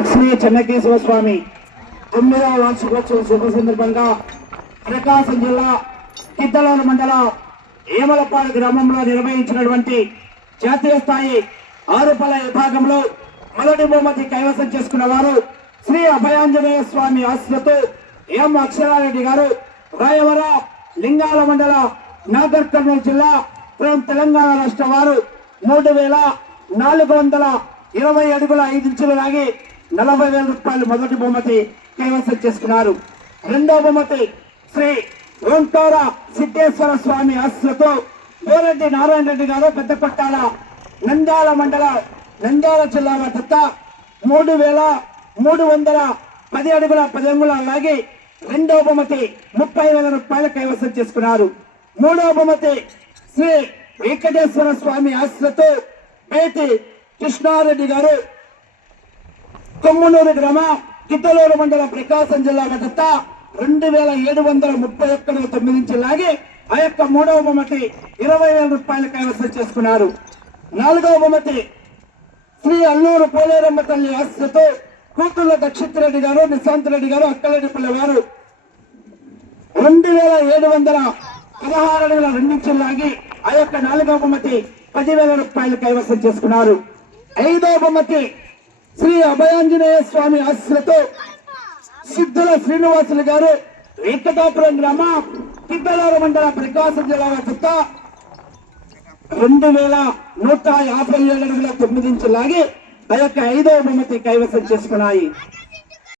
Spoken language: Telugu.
లక్ష్మీ చెన్నకేశవ స్వామి. తొమ్మిదవ వార్షికోత్సవం శుభ సందర్భంగా ప్రకాశం జిల్లా కిద్దలూరు మండల ఏమలపాడు గ్రామంలో నిర్వహించినటువంటి జాతీయ స్థాయి ఆరుపల విభాగంలో మొదటి బహుమతి కైవసం చేసుకున్న వారు శ్రీ అభయాంజనేయ స్వామి ఆశ్రతో ఎం అక్షరారెడ్డి గారు రాయవర లింగాల మండల నాగర్ కర్నూలు జిల్లా ఫ్రం తెలంగాణ రాష్ట్ర వారు మూడు వేల నాలుగు వందల ఇరవై అడుగుల ఐదు ఇంచులు లాగి నలభై వేల రూపాయలు మొదటి బహుమతి కైవసం చేసుకున్నారు. రెండో బహుమతి శ్రీ ఓంకార సిద్ధేశ్వర స్వామి ఆస్తులతో బోరెడ్డి నారాయణ రెడ్డి గారు పెద్ద కొట్టాల నంద్యాల మండల నంద్యాల జిల్లా దత్త మూడు వేల మూడు వందల పది అడుగుల పది అంగుల లాగి రెండో బహుమతి ముప్పై వేల రూపాయలు కైవసం చేసుకున్నారు. మూడో బహుమతి శ్రీ వెంకటేశ్వర స్వామి ఆస్తులతో బేటి కృష్ణారెడ్డి గారు కొమ్మనూరు గ్రామ కిద్దలూరు మండల ప్రకాశం జిల్లా భద్రత రెండు వేల ఏడు వందల ముప్పై ఒక్కడు తొమ్మిది నుంచి లాగి ఆ యొక్క మూడవ బహుమతి ఇరవై వేల రూపాయలు కైవసం చేసుకున్నారు. నాలుగవ బహుమతి శ్రీ అల్లూరు పోలేరమ్మ తల్లి ఆశ్రతో కూతుళ్ళ దక్షిత్ రెడ్డి గారు నిశాంత్ రెడ్డి గారు అక్కలరెడ్డిపల్లి వారు రెండు వేల ఏడు వందల పదహారు అడుగుల రెండించి లాగి ఆ యొక్క నాలుగవ బహుమతి పదివేల రూపాయలు కైవసం చేసుకున్నారు. ఐదవ బహుమతి శ్రీ అభయాంజనేయ స్వామి ఆశ్రతో సిద్ధుల శ్రీనివాసులు గారు వెంకటాపురం గ్రామ పిద్దలార మండల ప్రకాశం జిల్లా చెత్త రెండు వేల నూట యాభై ఏడు అడుగుల తొమ్మిది ఇంచులు లాగి ఆ యొక్క ఐదవ బహుమతి కైవసం చేసుకున్నాయి.